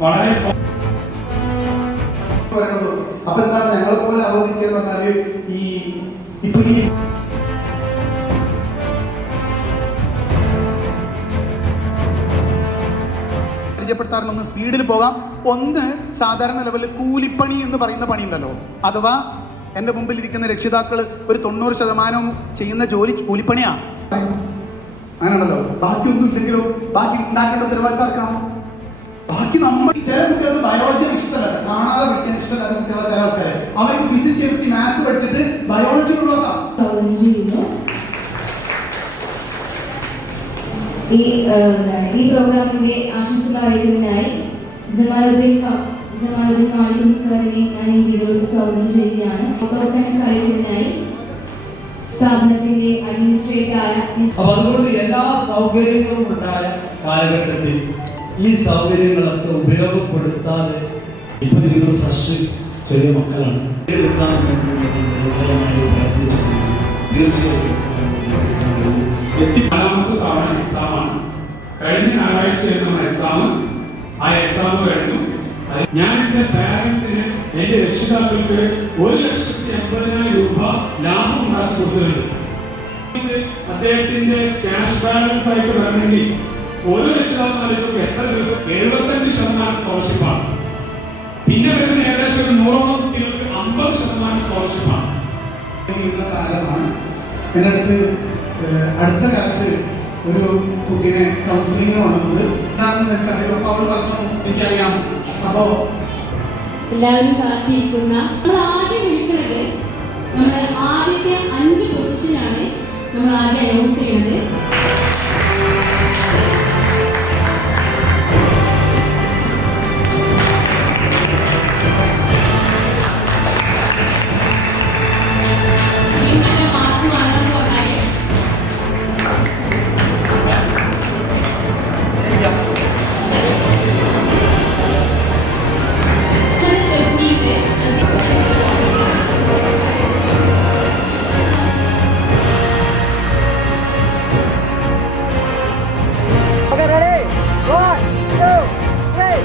വളരെ അപ്പൊ എന്താണ് ഞങ്ങളെ പോലെ അവതരിക്കുക എന്ന് പറഞ്ഞാല് ഈ ഇപ്പൊ ഈ പരിചയപ്പെടുത്താറുണ്ട്. ഒന്ന് സ്പീഡിൽ പോകാം. ഒന്ന് സാധാരണ ലെവലിൽ കൂലിപ്പണി എന്ന് പറയുന്ന പണിയുണ്ടല്ലോ, അഥവാ എന്റെ മുമ്പിൽ ഇരിക്കുന്ന രക്ഷിതാക്കൾ ഒരു 90% ചെയ്യുന്ന ജോലി കൂലിപ്പണിയാ. അങ്ങനെയാണല്ലോ. ബാക്കിയൊന്നും ഇല്ലെങ്കിലോ ബാക്കി ഉണ്ടാക്കേണ്ട ഉത്തരവാദിത്തം. ബാക്കി നമ്മൾ ചില കുട്ടികൾക്ക് ബയോളജി ഇഷ്ടമല്ല, കാണാതെ പഠിക്കാൻ ഇഷ്ടമല്ലാത്ത കുട്ടികളെ ചില ആൾക്കാരെ അവർക്ക് ഫിസിക്സ് കെമിസ്ട്രി മാത്സ് പഠിച്ചിട്ട് ബയോളജി ഒഴിവാക്കാം. ഈ പ്രോഗ്രാമിന്റെ ആശംസകൾ അറിയിക്കുന്നതിനായി ജമാലുദ്ദീൻ മാളിക് സാറിനെ ഞാൻ ഈ വീഡിയോയിൽ സ്വാഗതം ചെയ്യുകയാണ്. ഓർഗനൈസ് അറിയിക്കുന്നതിനായി സ്ഥാപനത്തിന്റെ അഡ്മിനിസ്ട്രേറ്ററായ അപ്പൊ അതുകൊണ്ട് എല്ലാ സൗകര്യങ്ങളും ഉണ്ടായ കാലഘട്ടത്തിൽ ഈ സൗകര്യങ്ങളൊക്കെ ഉപയോഗപ്പെടുത്താതെ ഇപ്പൊ നിങ്ങൾ ഫ്രഷ് ചെറിയ മക്കളാണ് എടുക്കാൻ വേണ്ടി തീർച്ചയായും നാലാമത്തെ തവണ എക്സാമാണ്. കഴിഞ്ഞ ഞായറാഴ്ച എക്സാം. ആ എക്സാം കഴിഞ്ഞു. ഞാൻ എന്റെ പാരന്റ്സിന്, എന്റെ രക്ഷിതാക്കൾക്ക് 1,80,000 രൂപ ലാഭം ഉണ്ടാക്കി കൊടുത്തിട്ടുണ്ട്. അദ്ദേഹത്തിന്റെ ക്യാഷ് ബാലൻസ് ആയിട്ട് വരണമെങ്കിൽ ഓരോ രക്ഷിതാക്കൾക്ക് എത്ര ദിവസം 75% സ്കോളർഷിപ്പാണ്. പിന്നെ വരുന്ന ഏകദേശം 100 കുട്ടികൾക്ക് 50% സ്കോളർഷിപ്പാണ്. കാലമാണ് എൻ്റെ അടുത്ത് അടുത്ത കാലത്ത് ഒരു കുട്ടീനെ കൗൺസിലിങ്ങിന് കൊണ്ടുവന്നത്. എന്താണെന്ന് എനിക്കറിയാം. അപ്പൊ അവൾ പറഞ്ഞു എനിക്കറിയാം. അപ്പോ എല്ലാവരും കാത്തിരിക്കുന്ന നമ്മൾ ആദ്യം വിളിക്കുന്നത്, നമ്മൾ ആദ്യത്തെ 5 പൊസിഷനാണ് നമ്മൾ ആദ്യം അനൗൺസ് ചെയ്യുന്നത്. Okay, ready? 1, 2, 3.